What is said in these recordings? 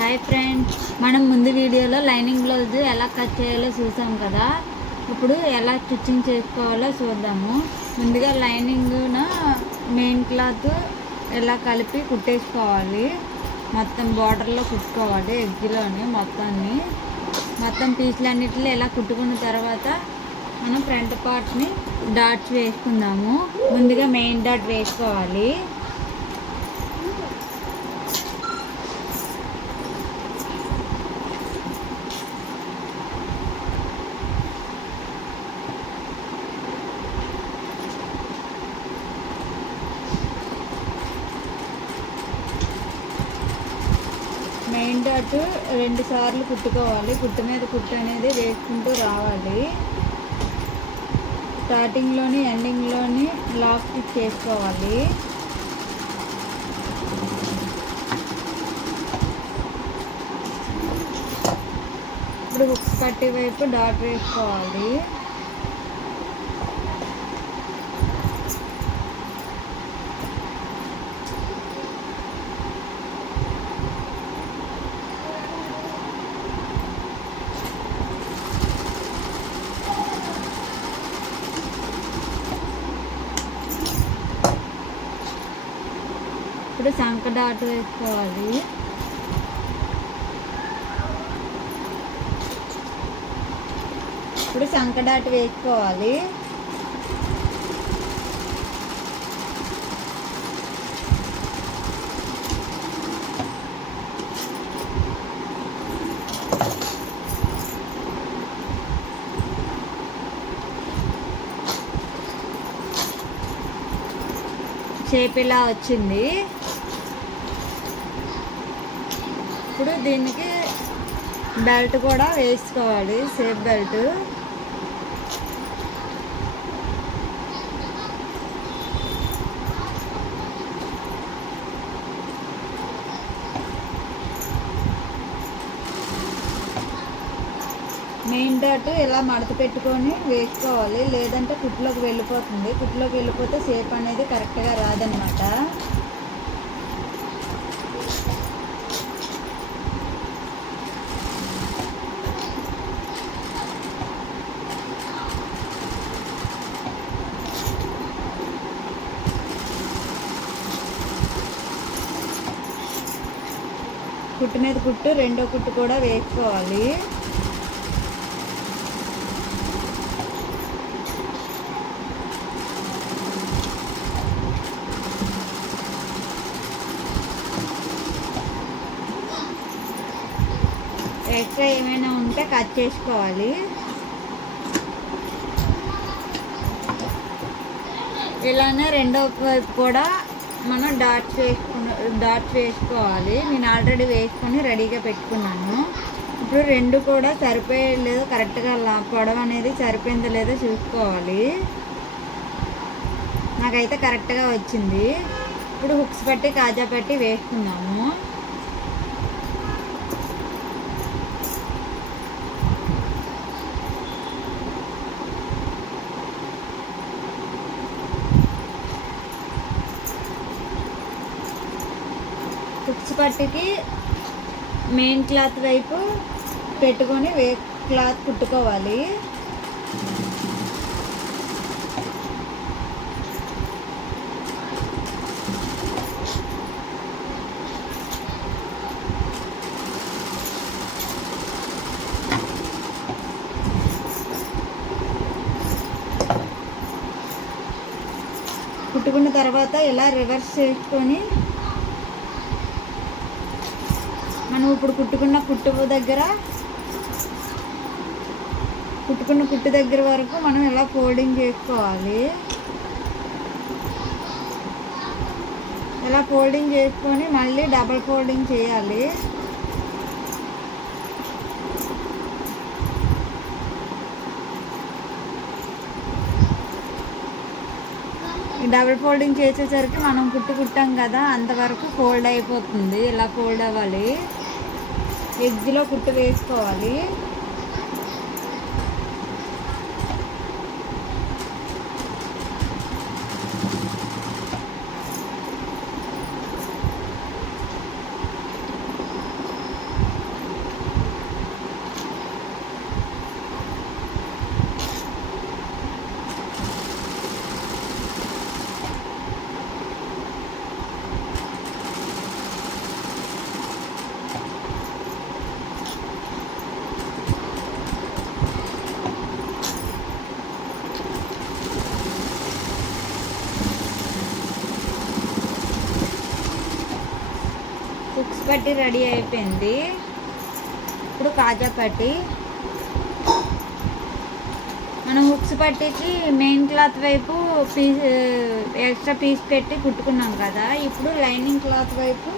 Hi friends, మనం ముందు వీడియోలో లైనింగ్ బ్లౌజ్ ఎలా కట్ చేయాలో చూసాం కదా. ఇప్పుడు ఎలా స్టిచ్చింగ్ చేసుకోవాలో చూద్దాము. ముందుగా లైనింగ్ను మెయిన్ క్లాత్ ఎలా కలిపి కుట్టేసుకోవాలి. మొత్తం బార్డర్లో కుట్టుకోవాలి. ఎగ్జిలోని మొత్తం పీసులన్నిటిలో ఎలా కుట్టుకున్న తర్వాత మనం ఫ్రంట్ పార్ట్ని డాట్స్ వేసుకుందాము. ముందుగా మెయిన్ డాట్ వేసుకోవాలి. మెయిన్ డాట్ 2 సార్లు కుట్టుకోవాలి. కుట్టు మీద కుట్టు అనేది వేసుకుంటూ రావాలి. స్టార్టింగ్లోని ఎండింగ్లోని లాక్ స్టిచ్ చేసుకోవాలి. ఇప్పుడు హుక్స్ పట్టి వైపు డాట్ వేసుకోవాలి. ఇప్పుడు సంక డాట్ వేసుకోవాలి. ఇప్పుడు సంక డాట్ వేసుకోవాలి. షేప్ ఇలా వచ్చింది. ఇప్పుడు దీనికి బెల్ట్ కూడా వేసుకోవాలి. Shape belt. మెయిన్ డాట్ ఇలా మడత పెట్టుకొని వేసుకోవాలి, లేదంటే కుట్లోకి వెళ్ళిపోతుంది. కుట్లోకి వెళ్ళిపోతే షేప్ అనేది కరెక్ట్గా రాదనమాట. కుట్టు మీద కుట్టు, రెండో కుట్టు కూడా వేసుకోవాలి. ఎక్స్ట్రా ఏమైనా ఉంటే కట్ చేసుకోవాలి. ఇలానే రెండో వైపు కూడా మనం డాట్స్ వేసుకోవాలి. నేను ఆల్రెడీ వేసుకొని రెడీగా పెట్టుకున్నాను. ఇప్పుడు రెండు కూడా సరిపోయలేదో, కరెక్ట్గా పొడవు అనేది సరిపోయిందో లేదో చూసుకోవాలి. నాకైతే కరెక్ట్గా వచ్చింది. ఇప్పుడు హుక్స్ పెట్టి కాజా పెట్టి వేసుకున్నాము. హుక్స్ పట్టికి మెయిన్ క్లాత్ వైపు పెట్టుకొని క్లాత్ కుట్టుకోవాలి. కుట్టుకున్న తర్వాత ఇలా రివర్స్ చేసుకొని మనం ఇప్పుడు కుట్టుకున్న కుట్టు దగ్గర వరకు మనం ఇలా ఫోల్డింగ్ చేసుకోవాలి. ఇలా ఫోల్డింగ్ చేసుకొని మళ్ళీ డబల్ ఫోల్డింగ్ చేయాలి. డబుల్ ఫోల్డింగ్ చేసేసరికి మనం కుట్టాం కదా, అంతవరకు ఫోల్డ్ అయిపోతుంది. ఇలా ఫోల్డ్ అవ్వాలి. ఎగ్జిలో కుట్టు వేసుకోవాలి. హుక్స్ పట్టి రెడీ అయిపోయింది. ఇప్పుడు కాజా పట్టి మనం హుక్స్ పట్టికి మెయిన్ క్లాత్ వైపు ఎక్స్ట్రా పీస్ పెట్టి కుట్టుకున్నాం కదా, ఇప్పుడు లైనింగ్ క్లాత్ వైపు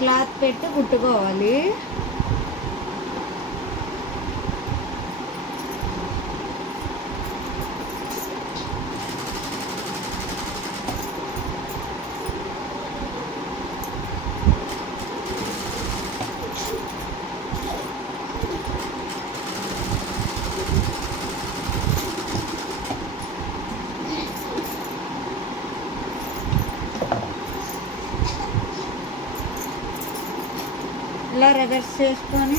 క్లాత్ పెట్టి కుట్టుకోవాలి. ఇలా రివర్స్ చేసుకొని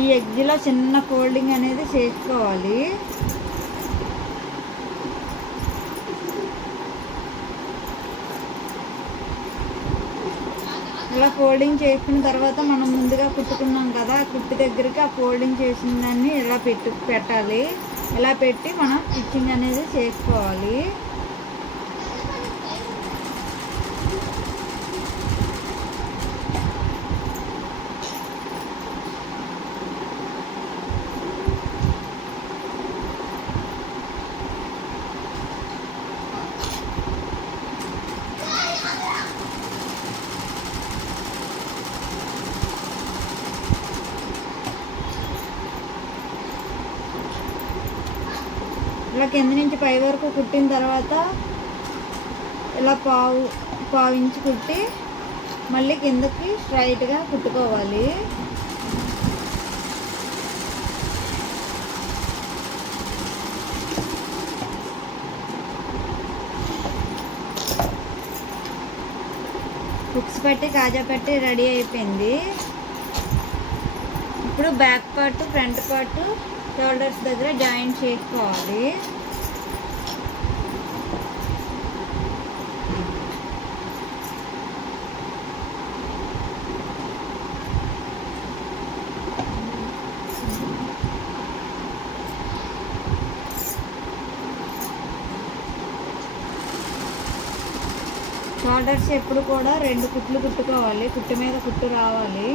ఈ ఎగ్జిలో చిన్న ఫోల్డింగ్ అనేది చేసుకోవాలి. ఇలా ఫోల్డింగ్ చేసుకున్న తర్వాత మనం ముందుగా కుట్టుకున్నాం కదా, కుట్టు దగ్గరికి ఆ ఫోల్డింగ్ చేసిన దాన్ని ఇలా పెట్టాలి. ఇలా పెట్టి మనం స్టిచ్చింగ్ అనేది చేసుకోవాలి. ఇలా కింద నుంచి పై వరకు కుట్టిన తర్వాత ఇలా పావు ఇంచు కుట్టి మళ్ళీ కిందకి స్ట్రైట్గా కుట్టుకోవాలి. హుక్స్ పట్టి కాజా పట్టి రెడీ అయిపోయింది. ఇప్పుడు back part front part shoulders దగ్గర జాయింట్ చేసుకోవాలి. షోల్డర్స్ ఎప్పుడు కూడా 2 కుట్లు కుట్టుకోవాలి, కుట్టు మీద కుట్టు రావాలి.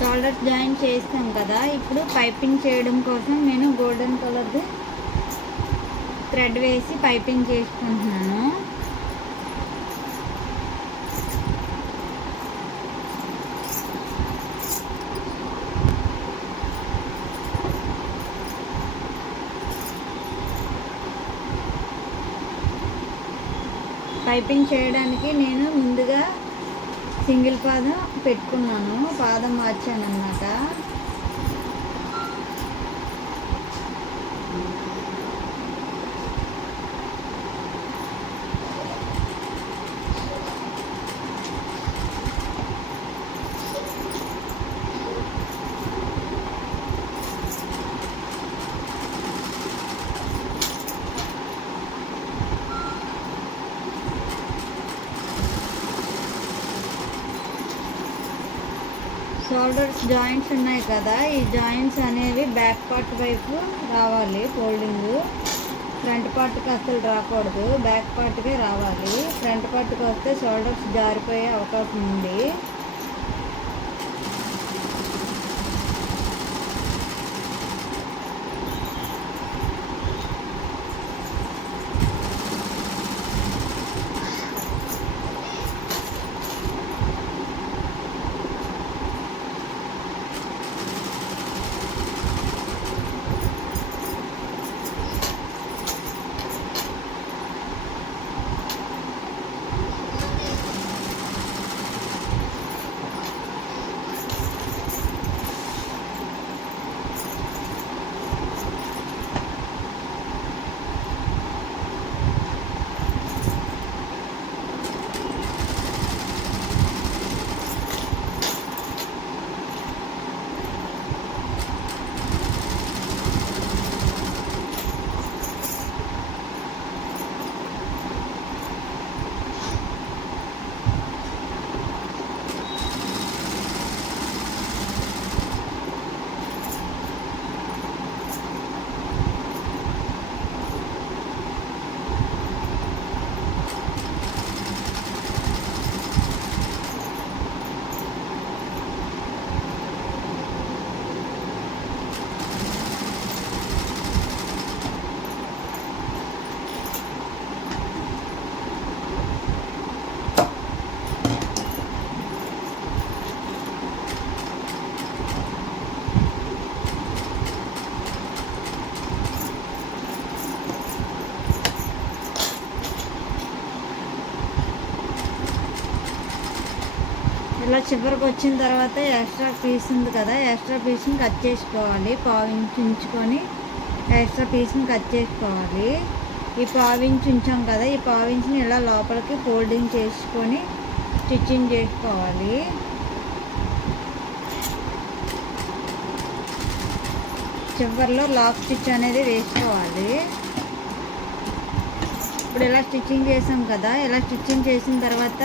షోల్డర్స్ జాయిన్ చేస్తాం కదా, ఇప్పుడు పైపింగ్ చేయడం కోసం నేను గోల్డెన్ కలర్ది థ్రెడ్ వేసి పైపింగ్ చేసుకుంటున్నాను. పైపింగ్ చేయడానికి నేను ముందుగా సింగిల్ పాదం పెట్టుకున్నాను, పాదం మార్చాను అన్నమాట. షోల్డర్స్ జాయింట్స్ ఉన్నాయి కదా, ఈ జాయింట్స్ అనేవి బ్యాక్ పార్ట్ వైపు రావాలి ఫోల్డింగ్. ఫ్రంట్ పార్ట్కి అసలు రాకూడదు, బ్యాక్ పార్ట్కే రావాలి. ఫ్రంట్ పార్ట్కి వస్తే షోల్డర్స్ జారిపోయే అవకాశం ఉంది. ఇలా చివరికి వచ్చిన తర్వాత ఎక్స్ట్రా పీస్ ఉంది కదా, ఎక్స్ట్రా పీస్ని కట్ చేసుకోవాలి. పావించి ఉంచుకొని ఎక్స్ట్రా పీస్ని కట్ చేసుకోవాలి. ఈ పావించి ఉంచాం కదా, ఈ పావించిని ఇలా లోపలికి ఫోల్డింగ్ చేసుకొని స్టిచ్చింగ్ చేసుకోవాలి. చివరిలో లాక్ స్టిచ్ అనేది వేసుకోవాలి. ఇప్పుడు ఇలా స్టిచ్చింగ్ చేసాం కదా, ఇలా స్టిచ్చింగ్ చేసిన తర్వాత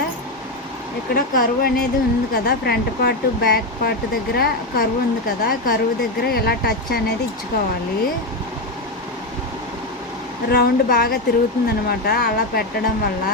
ఇక్కడ కర్వ్ అనేది ఉంది కదా, ఫ్రంట్ పార్ట్ బ్యాక్ పార్ట్ దగ్గర కర్వ్ ఉంది కదా, కర్వ్ దగ్గర ఇలా టచ్ అనేది ఇచ్చుకోవాలి. రౌండ్ బాగా తిరుగుతుంది అనమాట అలా పెట్టడం వల్ల.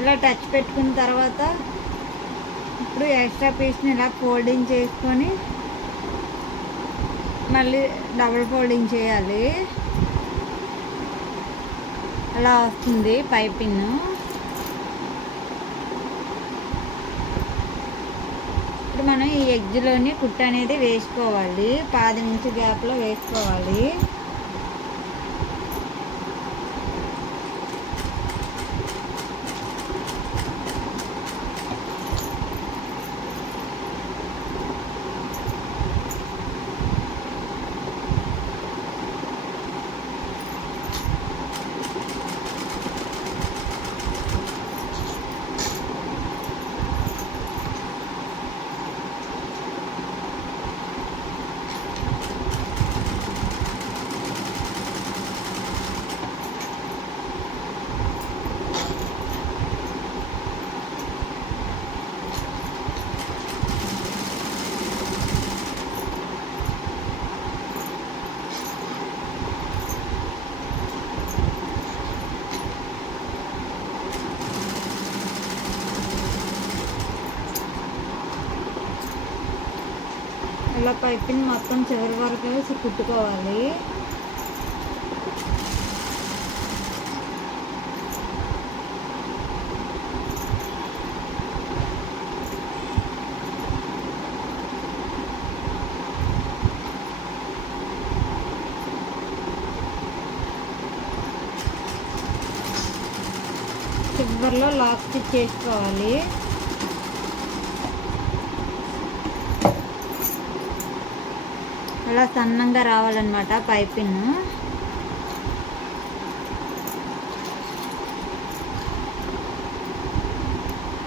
ఇలా టచ్ పెట్టుకున్న తర్వాత ఇప్పుడు ఎక్స్ట్రా పీస్ని ఇలా ఫోల్డింగ్ చేసుకొని మళ్ళీ డబుల్ ఫోల్డింగ్ చేయాలి. అలా వస్తుంది పైపింగ్. ఇప్పుడు మనం ఈ ఎడ్జ్లోని కుట్టు అనేది వేసుకోవాలి. 10 ఇంచు గ్యాప్లో వేసుకోవాలి. ఇలా పైపింగ్ మొత్తం చివరి వరకు కుట్టుకోవాలి. చివరిలో లాక్ స్టిచ్ చేసుకోవాలి. అలా సన్నంగా రావాలన్నమాట పైపింగ్.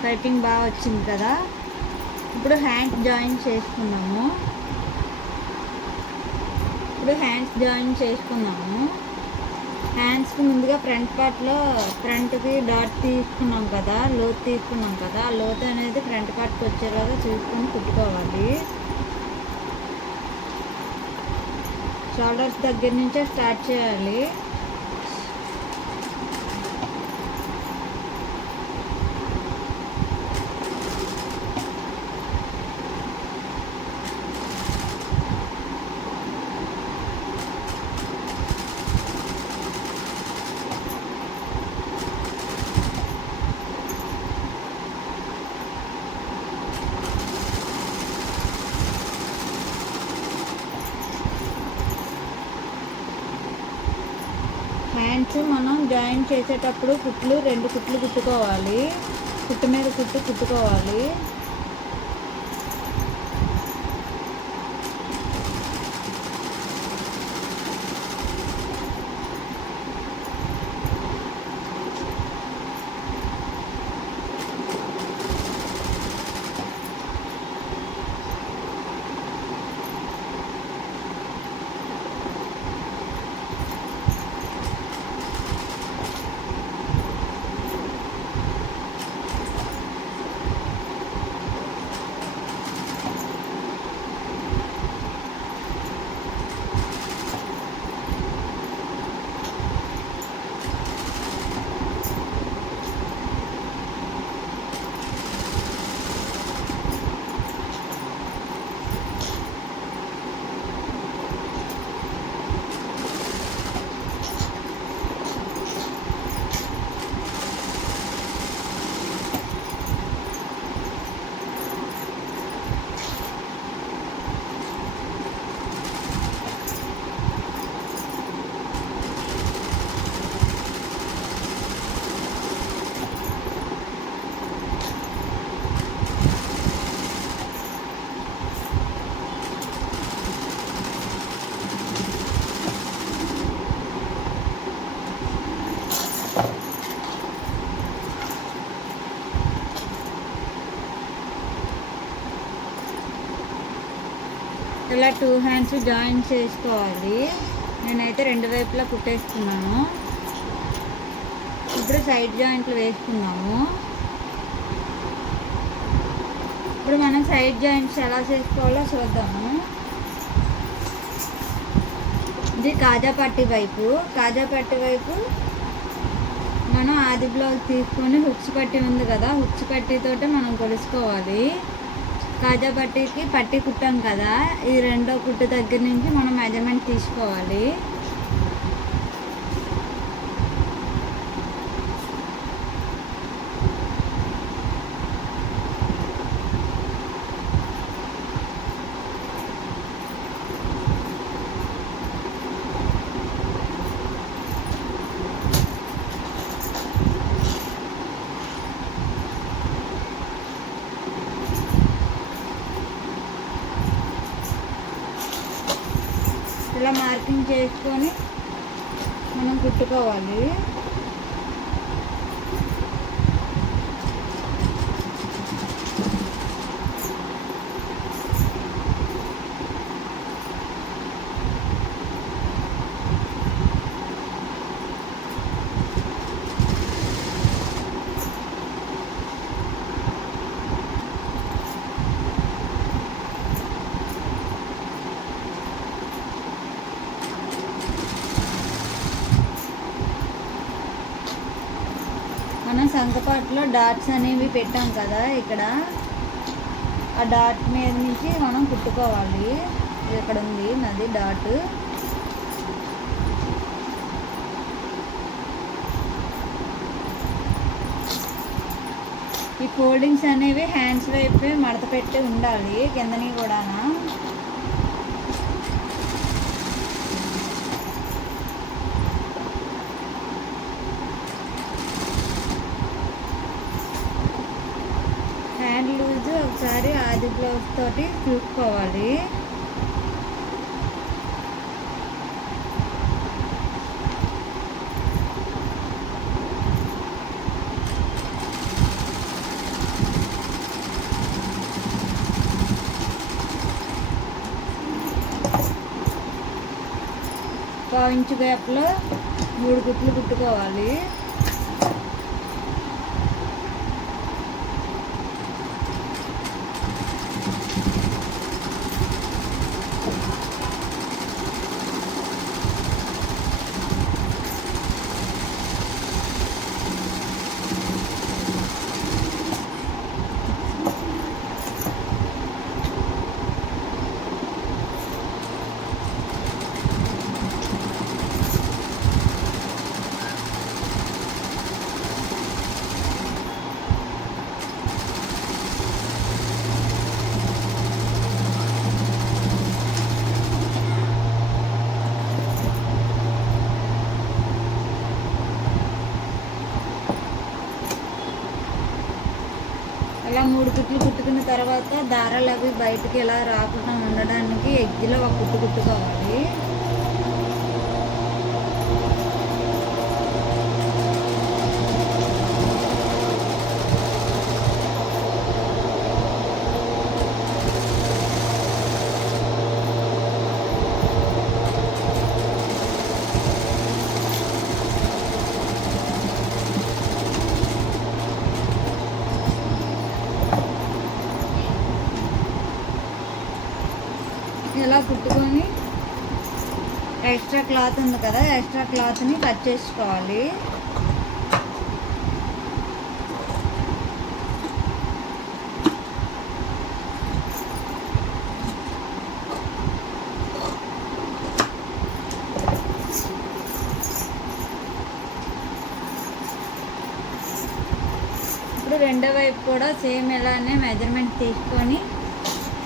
పైపింగ్ బాగా వచ్చింది కదా. ఇప్పుడు హ్యాండ్స్ జాయిన్ చేసుకున్నాము. హ్యాండ్స్కి ముందుగా ఫ్రంట్ పార్ట్లో ఫ్రంట్కి డాట్ తీసుకున్నాం కదా, లోతు తీసుకున్నాం కదా, ఆ లోతు అనేది ఫ్రంట్ పార్ట్కి వచ్చేలాగా చూసుకొని కుట్టుకోవాలి. షోల్డర్స్ దగ్గర నుంచే స్టార్ట్ చేయాలి. హ్యాండ్స్ మనం జాయిన్ చేసేటప్పుడు కుట్లు 2 కుట్లు కుట్టుకోవాలి. కుట్టు మీద కుట్టు కుట్టుకోవాలి. ఇలా 2 హ్యాండ్స్ జాయిన్ చేసుకోవాలి. నేనైతే 2 వైపులా కుట్టేస్తున్నాను. ఇప్పుడు సైడ్ జాయింట్లు వేసుకున్నాము. ఇప్పుడు మనం సైడ్ జాయింట్స్ ఎలా చేసుకోవాలో చూద్దాము. ఇది కాజా పట్టీ వైపు మనం ఆది బ్లౌజ్ తీసుకొని హుక్స్ పట్టీ ఉంది కదా, హుక్స్ పట్టీతోటి మనం కొలుసుకోవాలి. కాజా పట్టీకి పట్టీ కుట్టాం కదా, ఈ రెండో కుట్టు దగ్గర నుంచి మనం మెజర్మెంట్ తీసుకోవాలి. ఇలా మార్కింగ్ చేసుకొని మనం కుట్టుకోవాలి. మనం సంకపాటులో డాట్స్ అనేవి పెట్టాం కదా, ఇక్కడ ఆ డాట్ మీద నుంచి మనం కుట్టుకోవాలి. ఇక్కడ ఉంది నాది డాట్. ఈ ఫోల్డింగ్స్ అనేవి హ్యాండ్స్ వైపే మడత పెట్టి ఉండాలి, కిందని కూడా. హ్యాండ్ లూజ్ ఒకసారి ఆది బ్లౌజ్ తోటి చూసుకోవాలి. పావించు గ్యాప్లో 3 కుట్లు కుట్టుకోవాలి. ఇలా 3 కుట్లు కుట్టుకున్న తర్వాత దారాలు అవి బయటికి ఇలా రాకుండా ఉండడానికి ఎగ్జిలో ఒక కుట్టు కుట్టుకోవాలి. ఇలా కుట్టుకొని ఎక్స్ట్రా క్లాత్ ఉంది కదా, ఎక్స్ట్రా క్లాత్ని కట్ చేసుకోవాలి. ఇప్పుడు రెండో వైపు కూడా సేమ్ ఇలానే మెజర్మెంట్ తీసుకొని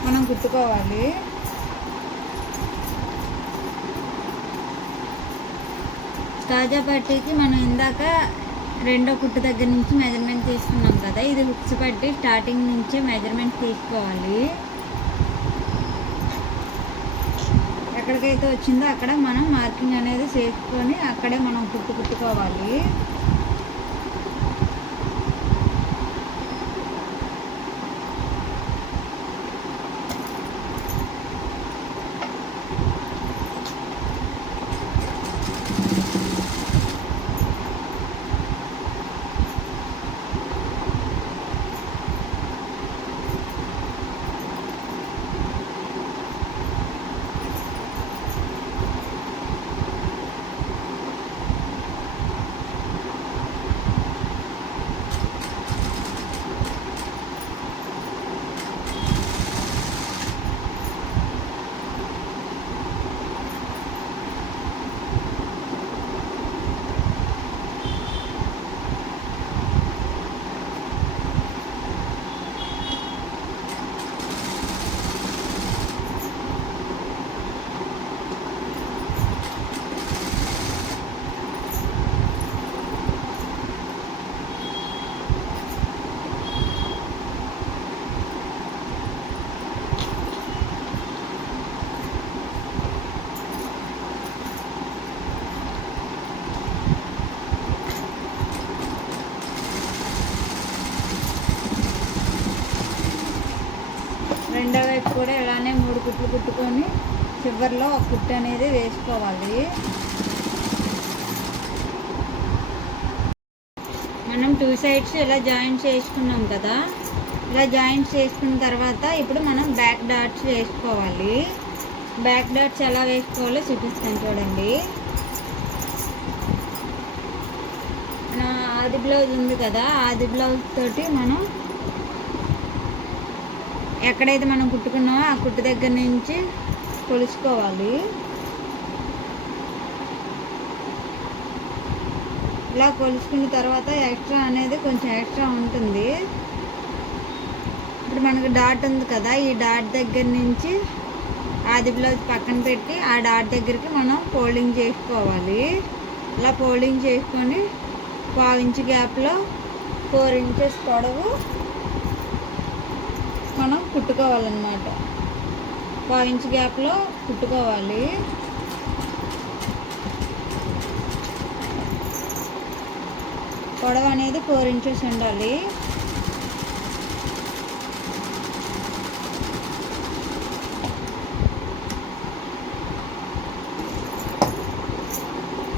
మనం కుట్టుకోవాలి. కాజా పట్టీకి మనం ఇందాక రెండో కుట్టు దగ్గర నుంచి మెజర్మెంట్ తీసుకున్నాం కదా, ఇది హుక్స్ పట్టి స్టార్టింగ్ నుంచే మెజర్మెంట్ తీసుకోవాలి. ఎక్కడికైతే వచ్చిందో అక్కడ మనం మార్కింగ్ అనేది చేసుకొని అక్కడే మనం కుట్టుకోవాలి. వైపు కూడా ఇలానే 3 కుట్లు కుట్టుకొని చివరిలో ఒక కుట్టు అనేది వేసుకోవాలి. మనం 2 సైడ్స్ ఇలా జాయింట్ చేసుకున్నాం కదా, ఇలా జాయింట్ చేసుకున్న తర్వాత ఇప్పుడు మనం బ్యాక్ డాట్స్ వేసుకోవాలి. బ్యాక్ డాట్స్ ఎలా వేసుకోవాలో చూపిస్తాను చూడండి. నా ఆది బ్లౌజ్ ఉంది కదా, ఆది బ్లౌజ్ తోటి మనం ఎక్కడైతే మనం కుట్టుకున్నామో ఆ కుట్టు దగ్గర నుంచి కొలుసుకోవాలి. ఇలా కొలుసుకున్న తర్వాత ఎక్స్ట్రా అనేది కొంచెం ఎక్స్ట్రా ఉంటుంది. ఇప్పుడు మనకు డాట్ ఉంది కదా, ఈ డాట్ దగ్గర నుంచి ఆది బ్లౌజ్ పక్కన పెట్టి ఆ డాట్ దగ్గరికి మనం ఫోల్డింగ్ చేసుకోవాలి. ఇలా ఫోల్డింగ్ చేసుకొని 1/2 ఇంచ్ గ్యాప్లో 4 ఇంచెస్ పొడవు మనం కుట్టుకోవాలన్నమాట. 1/2 ఇంచ్ గ్యాప్లో కుట్టుకోవాలి. పొడవు అనేది 4 ఇంచెస్ ఉండాలి.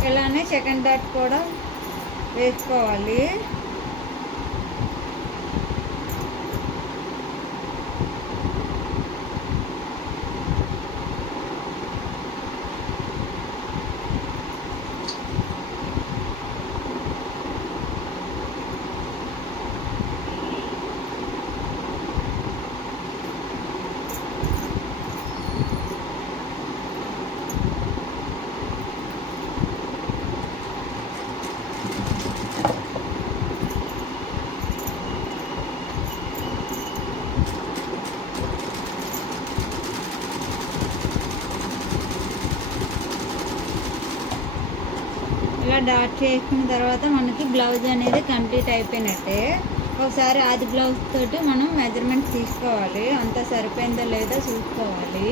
ఇలానే సెకండ్ డాట్ కూడా వేసుకోవాలి. ఇలా డాట్ చేసుకున్న తర్వాత మనకి బ్లౌజ్ అనేది కంప్లీట్ అయిపోయినట్టే. ఒకసారి ఆది బ్లౌజ్ తోటి మనం మెజర్మెంట్స్ తీసుకోవాలి, అంతా సరిపోయిందో లేదో చూసుకోవాలి.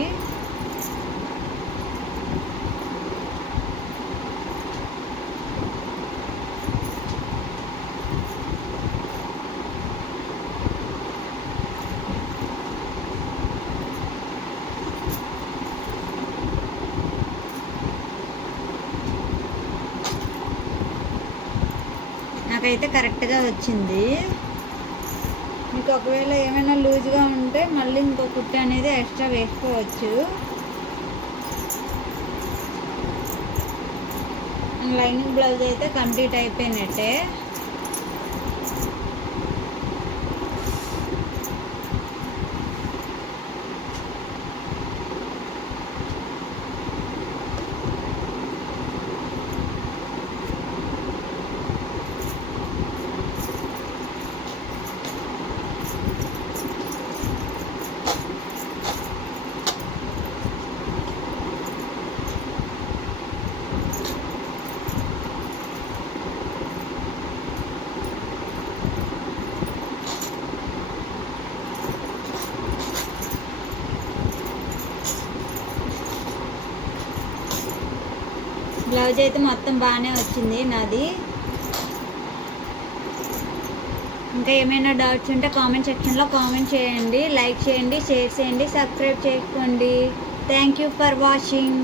నాకైతే కరెక్ట్గా వచ్చింది. మీకు ఒకవేళ ఏమైనా లూజ్గా ఉంటే మళ్ళీ ఇంకో కుట్టు అనేది ఎక్స్ట్రా వేసుకోవచ్చు. లైనింగ్ బ్లౌజ్ అయితే కంప్లీట్ అయిపోయినట్టే. బ్లౌజ్ అయితే మొత్తం బాగానే వచ్చింది నాది. ఇంకా ఏమైనా డౌట్స్ ఉంటే కామెంట్ సెక్షన్లో కామెంట్ చేయండి, లైక్ చేయండి, షేర్ చేయండి, సబ్స్క్రైబ్ చేసుకోండి. Thank you for watching.